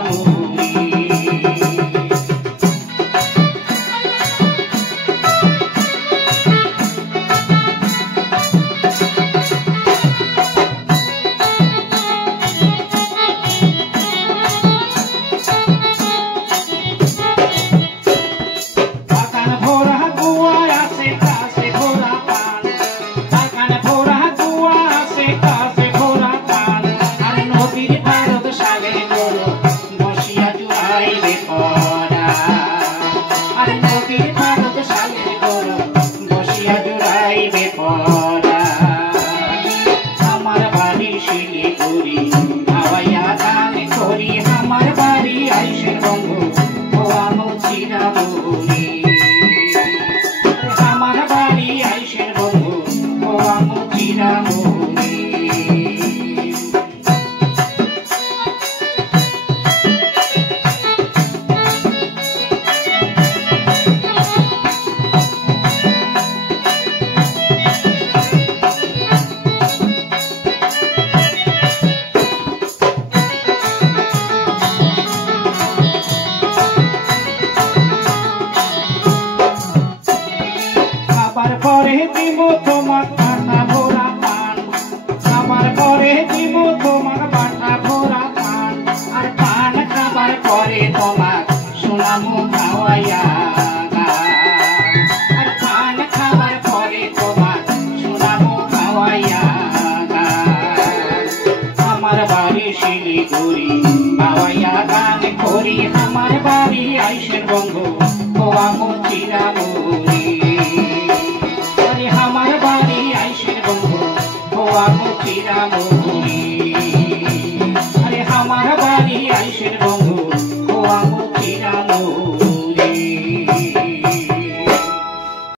চিরামুড়ি। আমার বাড়ি শিলিগুড়ি হাওয়াইয়া গান করি, আমার বাড়ি আইসের বঙ্গ পোয়ানো চিরামুড়ি। আমার বাড়ি আইসের বঙ্গ পোয়ানো চিরামুড়ি। খাবার পরে দিব তোমার বাটা ভরা পান, খাবার পরে দিব তোমার বাটা ভরা পান, আর পান খাবার পরে তোমার শোনামু হাওয়াইয়া গান, আর পান খাবার পরে তোমার শোনামু হাওয়াইয়া গান। আমার বাড়ি শিলিগুড়ি হাওয়াইয়া গান করি, আমার বাড়ি আইসের বঙ্গ পোয়ামু চিরামুড়ি। আমার বাড়ি আইসের বঙ্গ পোয়ামু চিরামুড়ি। আরে আমার বাড়ি আইসের